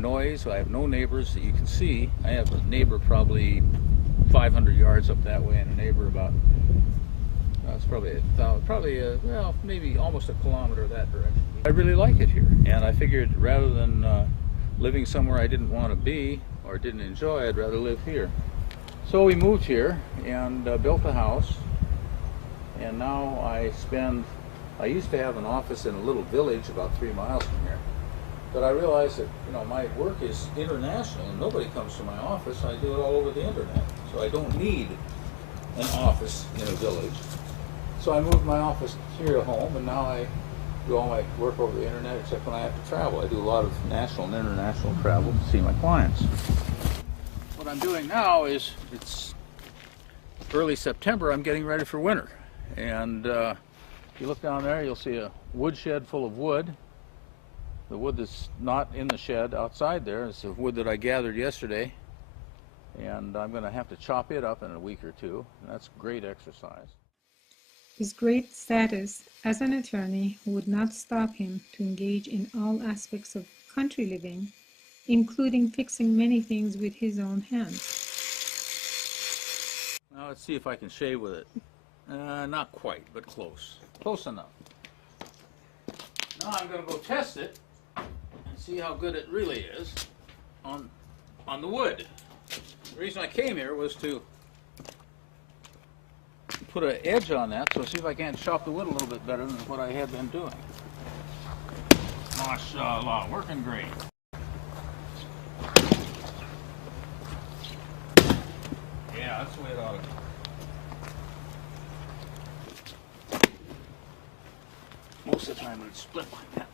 noise. I have no neighbors that you can see. I have a neighbor probably 500 yards up that way, and a neighbor about it's probably well, maybe almost a kilometer that direction. I really like it here, and I figured rather than living somewhere I didn't want to be or didn't enjoy, I'd rather live here. So we moved here and built a house, and now I used to have an office in a little village about 3 miles from here, but I realized that my work is international and nobody comes to my office. I do it all over the internet, so I don't need an office in a village. So I moved my office here at home, and now I do all my work over the internet except when I have to travel. I do a lot of national and international travel to see my clients. What I'm doing now is, it's early September, I'm getting ready for winter. And if you look down there, you'll see a woodshed full of wood. The wood that's not in the shed outside there is the wood that I gathered yesterday. And I'm going to have to chop it up in a week or two. And that's great exercise. His great status as an attorney would not stop him to engage in all aspects of country living, including fixing many things with his own hands. Now let's see if I can shave with it. Not quite, but close. Close enough. Now I'm going to go test it and see how good it really is on the wood. The reason I came here was to put an edge on that, so see if I can't chop the wood a little bit better than what I had been doing. MashaAllah, working great. Yeah, that's the way it ought to be. Most of the time it's split like that.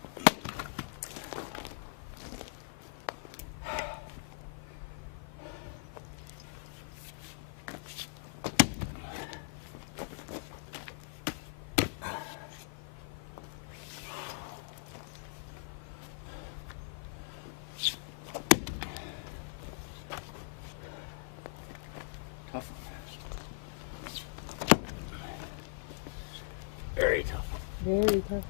Tough. Very tough. Very tough.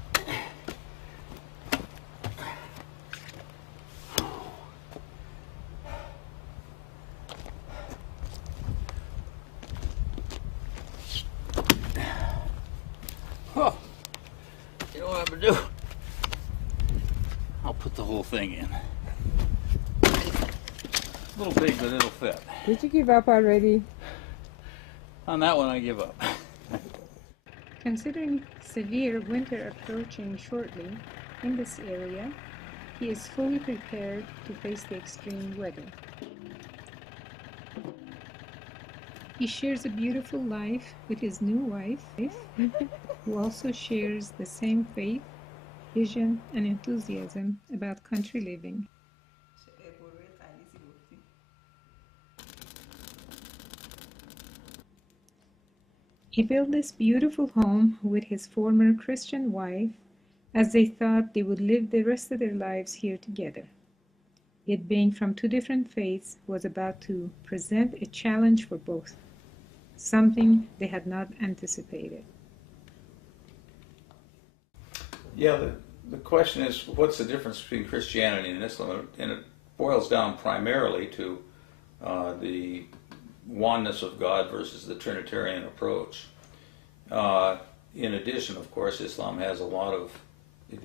Oh, you know what I'm gonna do? I'll put the whole thing in. A little big, but it'll fit. Did you give up already? On that one, I give up. Considering severe winter approaching shortly in this area, he is fully prepared to face the extreme weather. He shares a beautiful life with his new wife, who also shares the same faith, vision, and enthusiasm about country living. He built this beautiful home with his former Christian wife, as they thought they would live the rest of their lives here together. It being from two different faiths was about to present a challenge for both, something they had not anticipated. Yeah, the question is, what's the difference between Christianity and Islam? And it boils down primarily to the oneness of God versus the Trinitarian approach. In addition, of course, Islam has a lot of,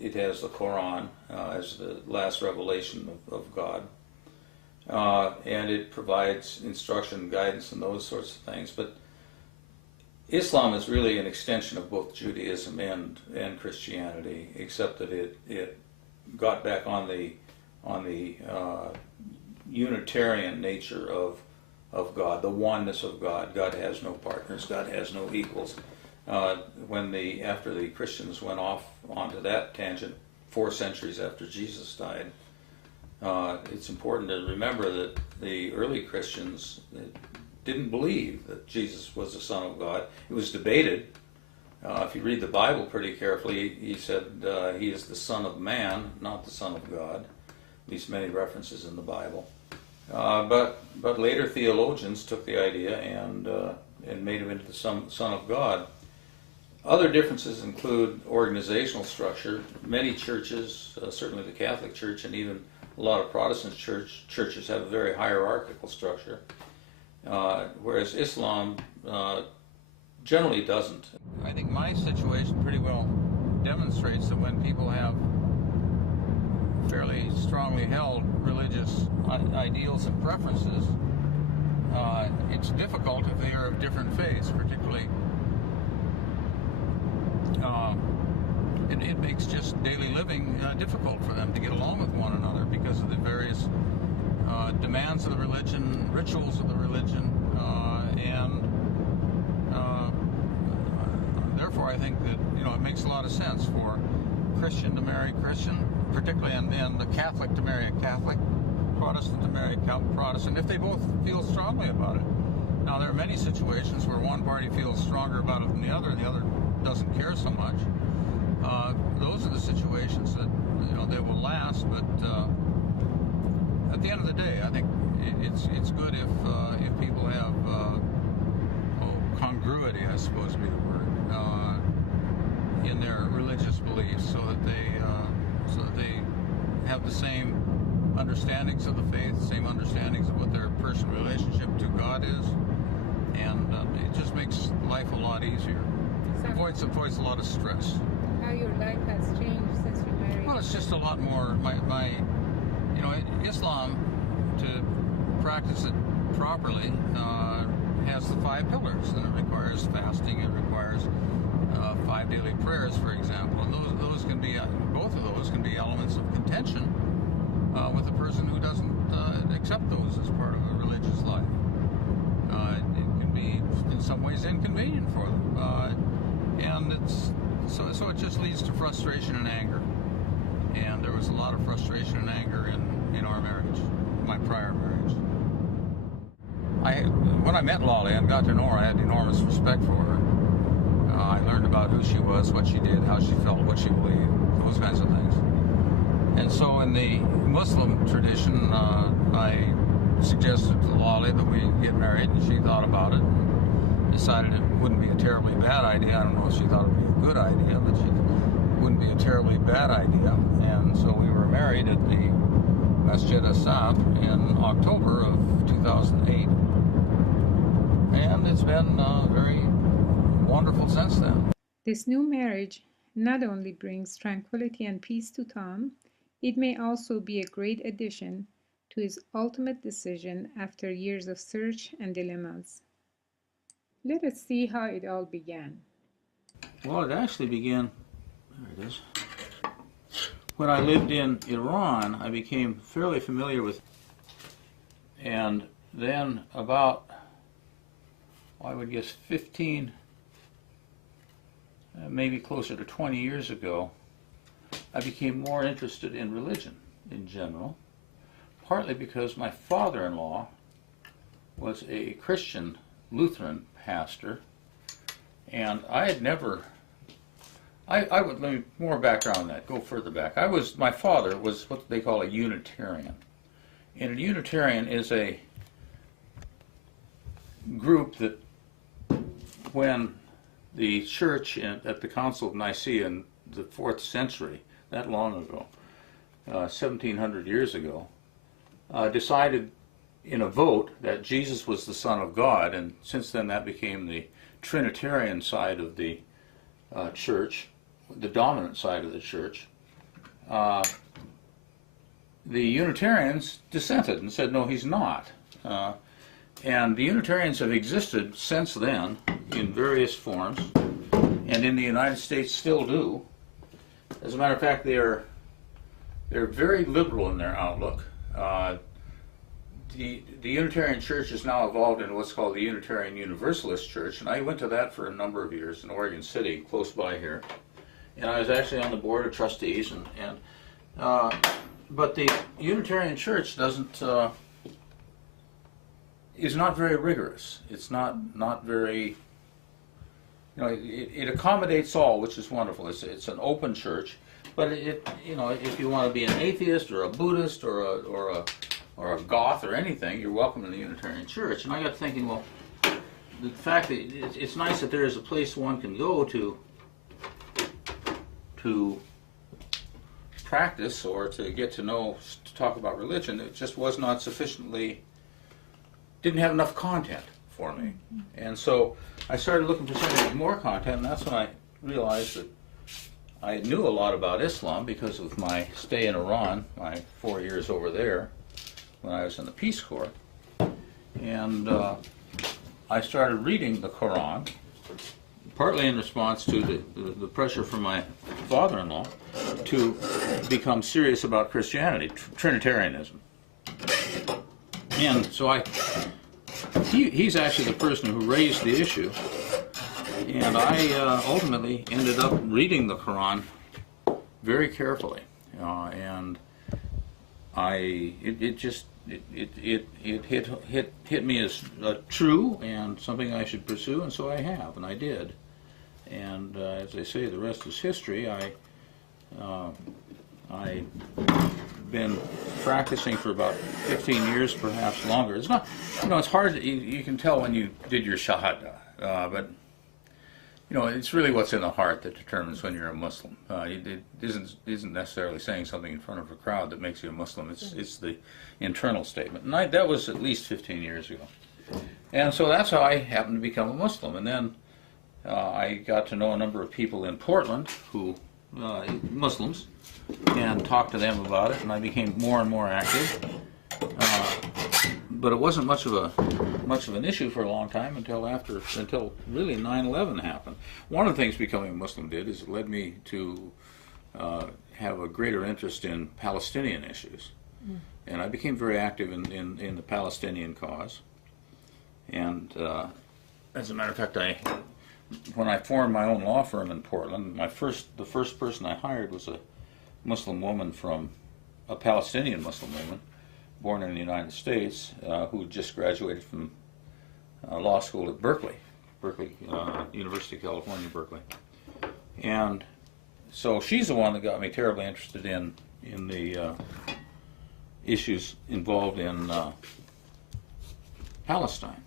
it has the Quran as the last revelation of God, and it provides instruction, guidance, and those sorts of things. But Islam is really an extension of both Judaism and Christianity, except that it got back on the Unitarian nature of God, the oneness of God. God has no partners, God has no equals. After the Christians went off onto that tangent 4 centuries after Jesus died, it's important to remember that the early Christians didn't believe that Jesus was the Son of God. It was debated. If you read the Bible pretty carefully, he said he is the Son of Man, not the Son of God. At least many references in the Bible. But later theologians took the idea and made him into the Son of God. Other differences include organizational structure. Many churches, certainly the Catholic Church and even a lot of Protestant churches have a very hierarchical structure, whereas Islam generally doesn't. I think my situation pretty well demonstrates that when people have fairly strongly held religious ideals and preferences, it's difficult if they are of different faiths, particularly. It makes just daily living difficult for them to get along with one another because of the various demands of the religion, rituals of the religion, and therefore I think that it makes a lot of sense for Christian to marry Christian, particularly, and the Catholic to marry a Catholic, Protestant to marry a Protestant, if they both feel strongly about it. Now, there are many situations where one party feels stronger about it than the other doesn't care so much. Those are the situations that they will last. But at the end of the day, I think it's good if people have congruity, I suppose would be the word, in their religious beliefs, so that they have the same understandings of the faith, same understandings of what their personal relationship to God is, and it just makes life a lot easier. Avoids a lot of stress. How your life has changed since you married? Well, it's just a lot more. Islam, to practice it properly, has the 5 pillars, and it requires fasting. It requires 5 daily prayers, for example, and those can be both of those can be elements of contention with a person who doesn't accept those as part of a religious life. It can be in some ways inconvenient for them, and so it just leads to frustration and anger. And there was a lot of frustration and anger in our marriage, my prior marriage. When I met Lolly and got to know her, I had enormous respect for her. I learned about who she was, what she did, how she felt, what she believed, those kinds of things. And so in the Muslim tradition, I suggested to Lolly that we get married, and she thought about it and decided it wouldn't be a terribly bad idea. I don't know if she thought it would be a good idea, but she wouldn't be a terribly bad idea. And so we were married at the Masjid Asab in October of 2008. And it's been very wonderful since then. This new marriage not only brings tranquility and peace to Tom, it may also be a great addition to his ultimate decision after years of search and dilemmas. Let us see how it all began. Well, it actually began, there it is. When I lived in Iran, I became fairly familiar with, and then about, I would guess 15, maybe closer to 20 years ago, I became more interested in religion in general, partly because my father-in-law was a Christian Lutheran pastor, and I had never, I would, let me, more background on that, go further back. My father was what they call a Unitarian, and a Unitarian is a group that, when the church at the Council of Nicaea in the 4th century, that long ago, 1700 years ago, decided in a vote that Jesus was the Son of God, and since then that became the Trinitarian side of the church, the dominant side of the church. The Unitarians dissented and said, no, he's not. And the Unitarians have existed since then in various forms, and in the United States still do. As a matter of fact, they're very liberal in their outlook. The Unitarian Church has now evolved into what's called the Unitarian Universalist Church, and I went to that for a number of years in Oregon City, close by here. And I was actually on the board of trustees, but the Unitarian Church is not very rigorous. It's not very, it accommodates all, which is wonderful. It's an open church, but if you want to be an atheist or a Buddhist or a Goth or anything, you're welcome in the Unitarian Church. And I got thinking, well, the fact that it's nice that there is a place one can go to practice or to get to know, to talk about religion, it just was not sufficiently, didn't have enough content for me. And so I started looking for something with more content, and that's when I realized that I knew a lot about Islam because of my stay in Iran, my 4 years over there when I was in the Peace Corps. And I started reading the Quran, partly in response to the pressure from my father-in-law to become serious about Christianity, Trinitarianism. And so he's actually the person who raised the issue, and I ultimately ended up reading the Quran very carefully, and it hit me as true and something I should pursue, and so I have, and I did. And as they say, the rest is history. I've been practicing for about 15 years, perhaps longer. It's not, it's hard. You can tell when you did your shahada, but it's really what's in the heart that determines when you're a Muslim. It isn't necessarily saying something in front of a crowd that makes you a Muslim. It's the internal statement. And that was at least 15 years ago. And so that's how I happened to become a Muslim. And then I got to know a number of people in Portland who Muslims, and talked to them about it, and I became more and more active. But it wasn't much of an issue for a long time until really 9/11 happened. One of the things becoming a Muslim did is it led me to have a greater interest in Palestinian issues, and I became very active in the Palestinian cause. And as a matter of fact, when I formed my own law firm in Portland, the first person I hired was a Muslim woman a Palestinian Muslim woman, born in the United States, who just graduated from law school at Berkeley, University of California, Berkeley. And so she's the one that got me terribly interested in the issues involved in Palestine.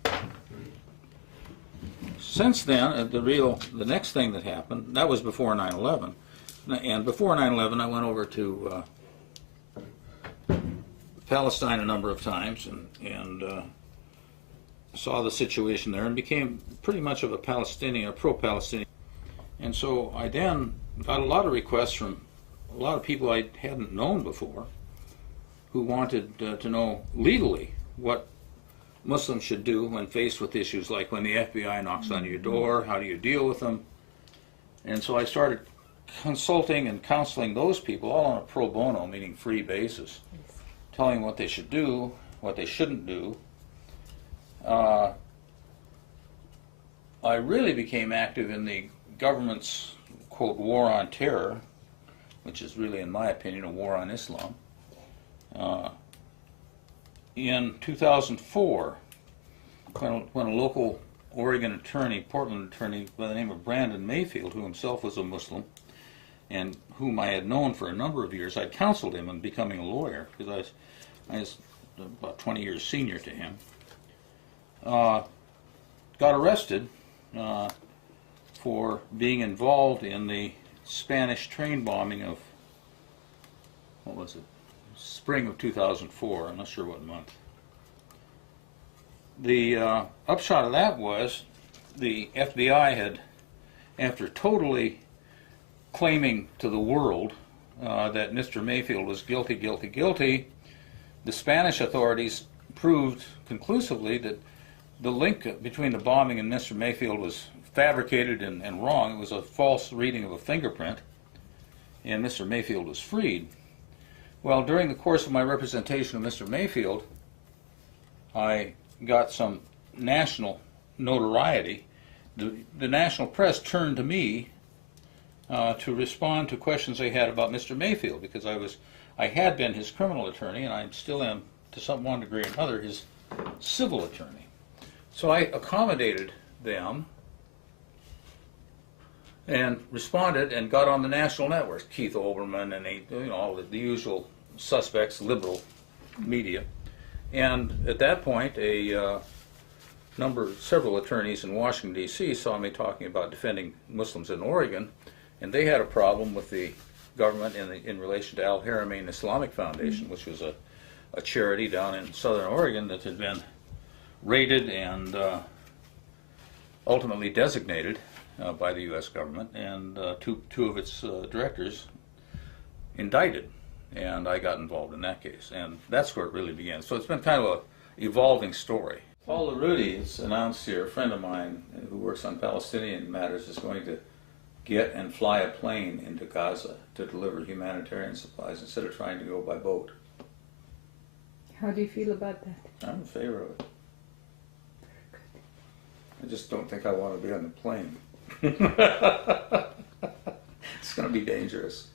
Since then, the next thing that happened, that was before 9/11, and before 9/11 I went over to Palestine a number of times and saw the situation there and became pretty much of a pro-Palestinian. And so I then got a lot of requests from a lot of people I hadn't known before who wanted to know legally what Muslims should do when faced with issues like when the FBI knocks on your door, how do you deal with them? And so I started consulting and counseling those people, all on a pro bono, meaning free basis, telling them what they should do, what they shouldn't do. I really became active in the government's, quote, war on terror, which is really, in my opinion, a war on Islam. In 2004, when a local Oregon attorney, Portland attorney by the name of Brandon Mayfield, who himself was a Muslim, and whom I had known for a number of years, I'd counseled him in becoming a lawyer, because I was about 20 years senior to him, got arrested for being involved in the Spanish train bombing of, what was it, spring of 2004, I'm not sure what month. The upshot of that was the FBI had, after totally claiming to the world that Mr. Mayfield was guilty, the Spanish authorities proved conclusively that the link between the bombing and Mr. Mayfield was fabricated and wrong. It was a false reading of a fingerprint, and Mr. Mayfield was freed. Well, during the course of my representation of Mr. Mayfield, I got some national notoriety. The national press turned to me to respond to questions they had about Mr. Mayfield, because I had been his criminal attorney, and I still am, to one degree or another, his civil attorney. So I accommodated them and responded and got on the national networks, Keith Olbermann and all the usual suspects, liberal media. And at that point, several attorneys in Washington, D.C. saw me talking about defending Muslims in Oregon, and they had a problem with the government in relation to Al Haramain Islamic Foundation, which was a charity down in Southern Oregon that had been raided and ultimately designated by the U.S. government, and two of its directors indicted. And I got involved in that case, and that's where it really began. So it's been kind of a evolving story. Paul LaRudy, it's announced here, a friend of mine who works on Palestinian matters, is going to get and fly a plane into Gaza to deliver humanitarian supplies instead of trying to go by boat. How do you feel about that? I'm in favor of it. I just don't think I want to be on the plane. It's going to be dangerous.